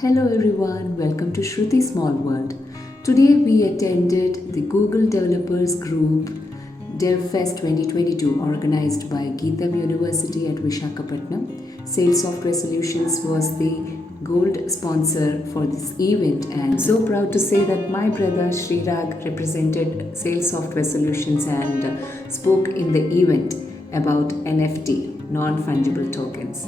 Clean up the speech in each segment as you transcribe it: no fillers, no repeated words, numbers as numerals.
Hello everyone, welcome to Shruti Small World. Today we attended the Google Developers Group DevFest 2022 organized by GITAM University at Visakhapatnam. Sales Software Solutions was the gold sponsor for this event, and I'm so proud to say that my brother Srirag represented Sales Software Solutions and spoke in the event about NFT, non-fungible tokens.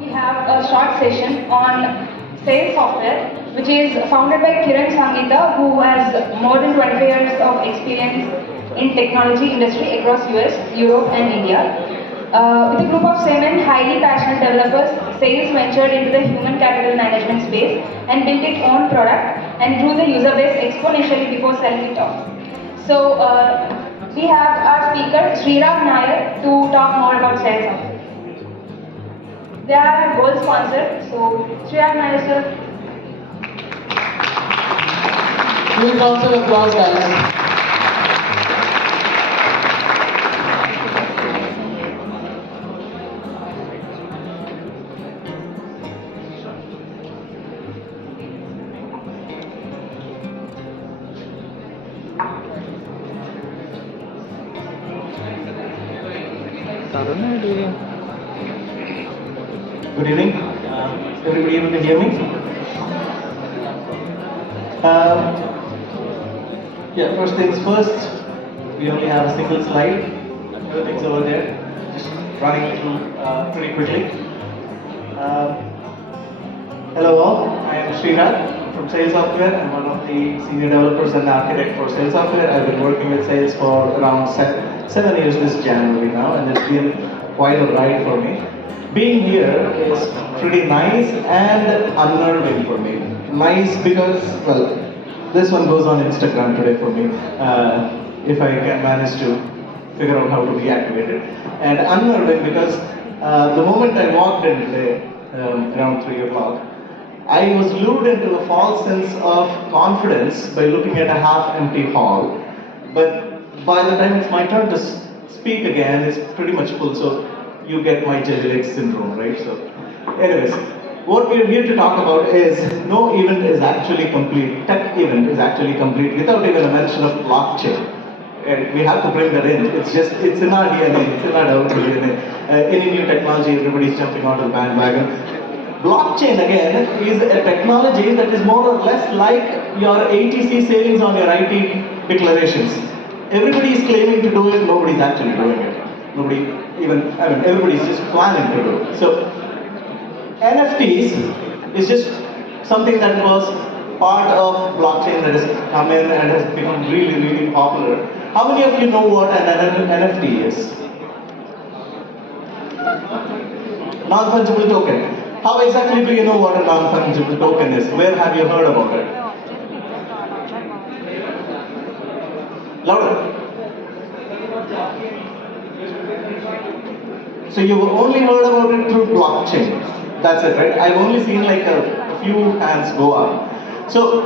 We have a short session on sales software, which is founded by Kiran Sangita, who has more than 25 years of experience in technology industry across US, Europe and India. With a group of 7 highly passionate developers, Sales ventured into the human capital management space and built its own product and grew the user base exponentially before selling it off. So we have our speaker Srirag Nair to talk more about sales software. They are gold sponsor, so Srirag Nair sir. Please round of applause, guys. Good evening. Everybody able to hear me? Yeah, first things first, we only have a single slide. Everything's over there. Just running through pretty quickly. Hello all, I am Srirag from Sales Software. I'm one of the senior developers and architect for Sales Software. I've been working with Sales for around 7 years this January now, and it's been quite a ride for me. Being here is pretty nice and unnerving for me. Nice because, well, this one goes on Instagram today for me, if I can manage to figure out how to deactivate it. And unnerving because the moment I walked in today, around 3 o'clock, I was lured into a false sense of confidence by looking at a half-empty hall. But by the time it's my turn to speak again, it's pretty much full. So you get my jelly leg syndrome, right? So, anyways, what we're here to talk about is no event is actually complete. Tech event is actually complete without even a mention of blockchain. And we have to bring that in. It's in our DNA, it's in our development DNA. Any new technology, everybody's jumping onto the bandwagon. Blockchain again is a technology that is more or less like your ATC savings on your IT declarations. Everybody is claiming to do it, nobody's actually doing it. Everybody's just planning to do it. So, NFTs is just something that was part of blockchain that has come in and has become really, really popular. How many of you know what an NFT is? Non-fungible token. How exactly do you know what a non-fungible token is? Where have you heard about it? Louder. So you've only heard about it through blockchain. That's it, right? I've only seen like a few hands go up. So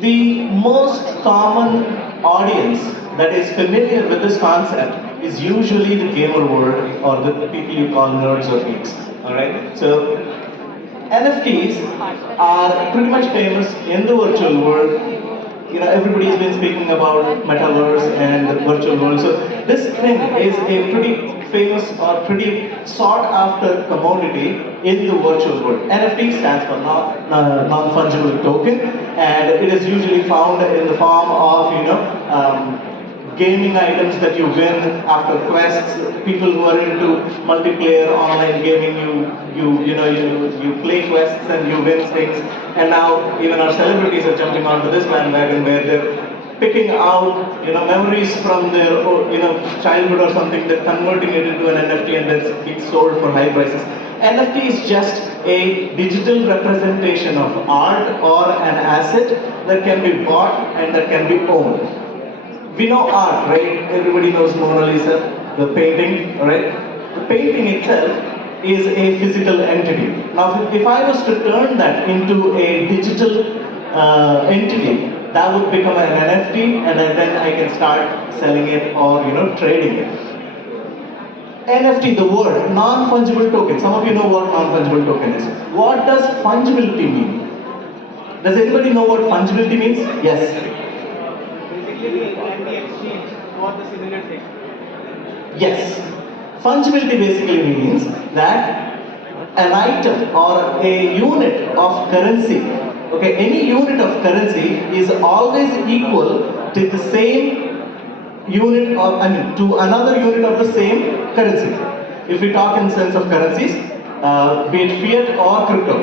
the most common audience that is familiar with this concept is usually the gamer world or the people you call nerds or geeks. Alright? So NFTs are pretty much famous in the virtual world. You know, everybody's been speaking about metaverse and the virtual world. So this thing is a pretty famous or pretty sought after commodity in the virtual world. NFT stands for non-fungible token, and it is usually found in the form of, gaming items that you win after quests. People who are into multiplayer online gaming, you play quests and you win things. And now even our celebrities are jumping onto this bandwagon where they're picking out memories from their childhood or something, they're converting it into an NFT and that's being sold for high prices. NFT is just a digital representation of art or an asset that can be bought and that can be owned. We know art, right? Everybody knows Mona Lisa, the painting, right? The painting itself is a physical entity. Now, if I was to turn that into a digital entity, that would become an NFT, and then I can start selling it or trading it. NFT, the word non-fungible token. Some of you know what non-fungible token is. What does fungibility mean? Does anybody know what fungibility means? Yes. Basically, it can be exchanged for the similar thing. Yes. Fungibility basically means that an item or a unit of currency, okay, any unit of currency is always equal to the same unit of, to another unit of the same currency. If we talk in sense of currencies, be it fiat or crypto,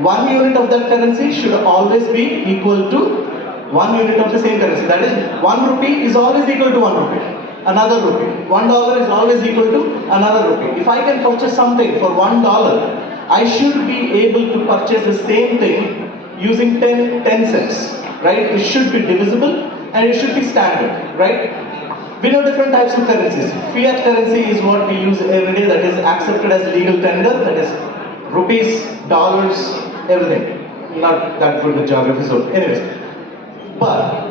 one unit of that currency should always be equal to one unit of the same currency. That is, 1 rupee is always equal to 1 rupee. Another rupee. $1 is always equal to another rupee. If I can purchase something for $1, I should be able to purchase the same thing using 10 cents, right? It should be divisible and it should be standard, right? We know different types of currencies. Fiat currency is what we use every day, that is accepted as legal tender, that is rupees, dollars, everything. Not that good with geography, so anyways. But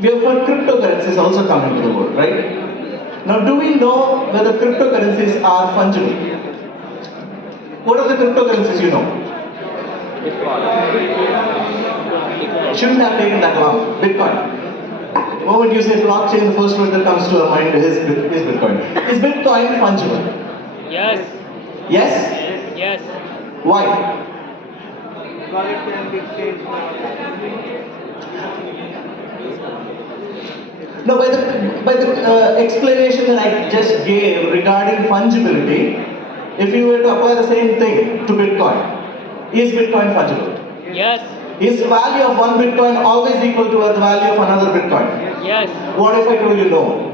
we have got cryptocurrencies also coming to the world, right? Now, do we know whether cryptocurrencies are fungible? What are the cryptocurrencies you know? Shouldn't have taken that long. Bitcoin. The moment you say blockchain, the first word that comes to our mind is Bitcoin. Is Bitcoin fungible? Yes. Yes? Yes. Why? Because it can be exchanged. No, by the explanation that I just gave regarding fungibility, if you were to apply the same thing to Bitcoin, is Bitcoin fungible? Yes. Is the value of one Bitcoin always equal to the value of another Bitcoin? Yes. What if I told you no?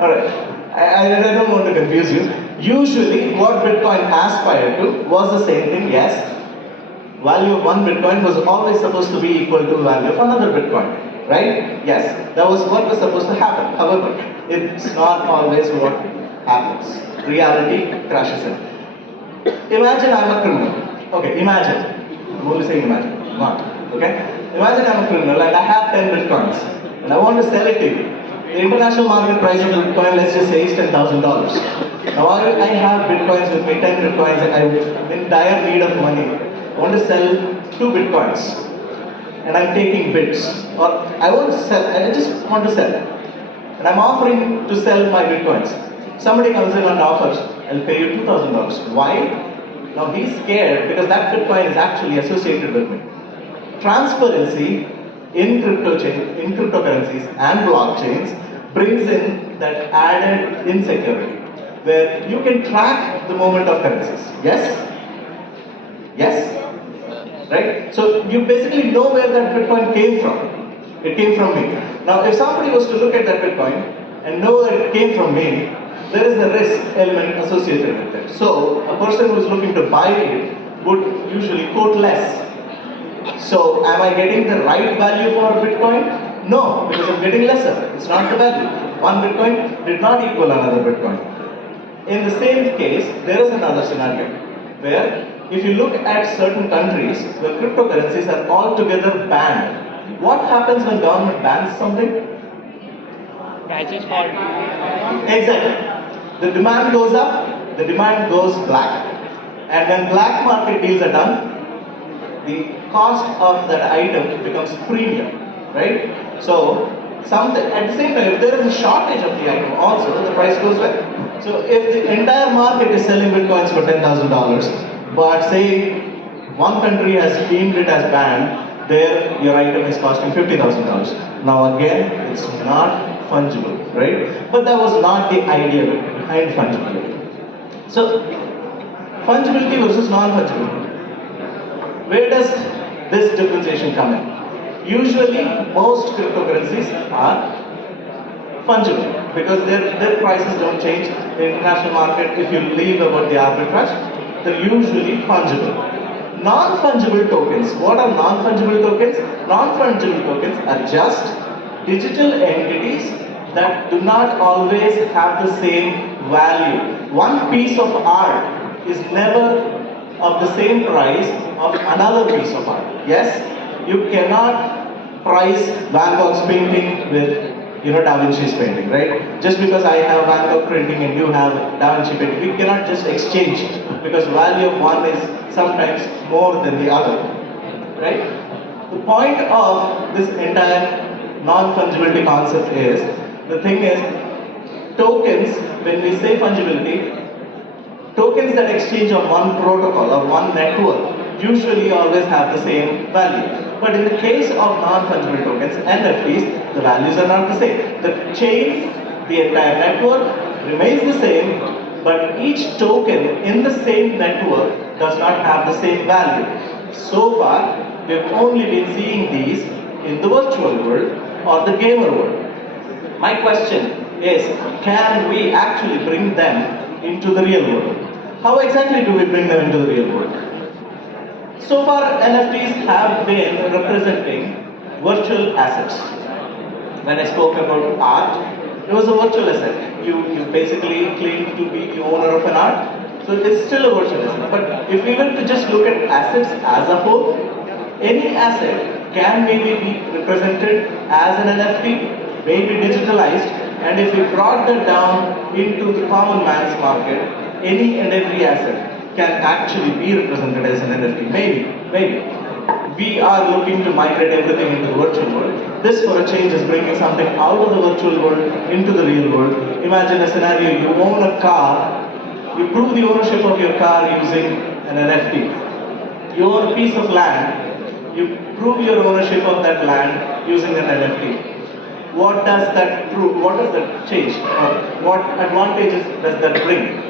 Alright, I don't want to confuse you. Usually, what Bitcoin aspired to was the same thing, yes. Value of one Bitcoin was always supposed to be equal to the value of another Bitcoin, right? Yes, that was what was supposed to happen. However, it's not always what happens. Reality crashes in. Imagine I'm a criminal. Okay, imagine. I'm only saying imagine. Not. Okay? Imagine I'm a criminal and I have 10 Bitcoins and I want to sell it to you. The international market price of Bitcoin, let's just say, is $10,000. Now I have Bitcoins with me, 10 Bitcoins, and I'm in dire need of money. I want to sell 2 Bitcoins and I'm taking bids. Or I want to sell, I just want to sell. And I'm offering to sell my Bitcoins. Somebody comes in and offers, I'll pay you $2,000. Why? Now he's scared because that Bitcoin is actually associated with me. Transparency in cryptocurrencies and blockchains brings in that added insecurity where you can track the movement of currencies. Yes? Yes? Right? So you basically know where that Bitcoin came from. It came from me. Now if somebody was to look at that Bitcoin and know that it came from me, there is a risk element associated with it. So a person who is looking to buy it would usually quote less. So am I getting the right value for Bitcoin? No, because I'm getting lesser. It's not the value. One Bitcoin did not equal another Bitcoin. In the same case, there is another scenario where if you look at certain countries where cryptocurrencies are altogether banned, what happens when government bans something? Prices fall. Exactly. The demand goes up, the demand goes black. And when black market deals are done, the cost of that item becomes premium, right? So, at the same time, if there is a shortage of the item also, the price goes well. So, if the entire market is selling Bitcoins for $10,000, but say one country has deemed it as banned, there your item is costing $50,000. Now again, it's not fungible, right? But that was not the idea behind fungibility. So, fungibility versus non-fungibility. Where does this differentiation come in? Usually, most cryptocurrencies are fungible because their prices don't change. The international market, if you leave about the arbitrage, they're usually fungible. Non-fungible tokens. What are non-fungible tokens? Non-fungible tokens are just digital entities that do not always have the same value. One piece of art is never of the same price of another piece of art. Yes, you cannot price Van Gogh's painting with Da Vinci's painting, right? Just because I have Van Gogh painting and you have Da Vinci painting, we cannot just exchange because value of one is sometimes more than the other, right? The point of this entire non-fungibility concept is, the thing is, tokens, when we say fungibility, tokens that exchange on one protocol or one network usually always have the same value. But in the case of non-fungible tokens, NFTs, the values are not the same. The chain, the entire network remains the same, but each token in the same network does not have the same value. So far, we've only been seeing these in the virtual world or the gamer world. My question is, can we actually bring them into the real world? How exactly do we bring them into the real world? So far, NFTs have been representing virtual assets. When I spoke about art, it was a virtual asset. You basically claim to be the owner of an art, so it's still a virtual asset. But if we were to just look at assets as a whole, any asset can maybe be represented as an NFT, maybe digitalized, and if we brought that down into the common man's market, any and every asset can actually be represented as an NFT. Maybe. We are looking to migrate everything into the virtual world. This, for a change, is bringing something out of the virtual world into the real world. Imagine a scenario: you own a car, you prove the ownership of your car using an NFT. You own a piece of land, you prove your ownership of that land using an NFT. What does that prove? What does that change? What advantages does that bring?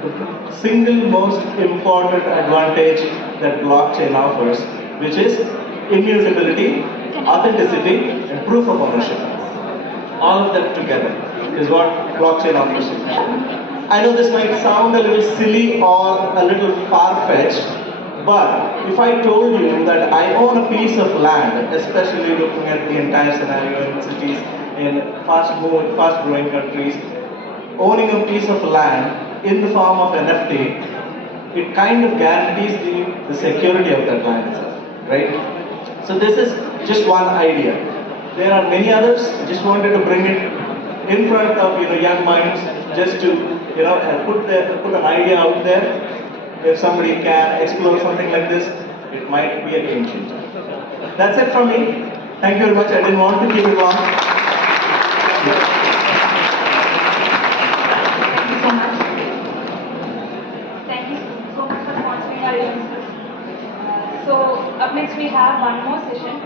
The single most important advantage that blockchain offers, which is immutability, authenticity, and proof of ownership. All of that together is what blockchain offers. I know this might sound a little silly or a little far-fetched, but if I told you that I own a piece of land, especially looking at the entire scenario in cities, in fast-growing countries, owning a piece of land in the form of NFT, it kind of guarantees the security of that land itself, right? So this is just one idea. There are many others. I just wanted to bring it in front of young minds, just to put an idea out there. If somebody can explore something like this, it might be a game changer. That's it from me. Thank you very much. I didn't want to keep it long. Thank you so much. Thank you so much for sponsoring our event. So up next we have one more session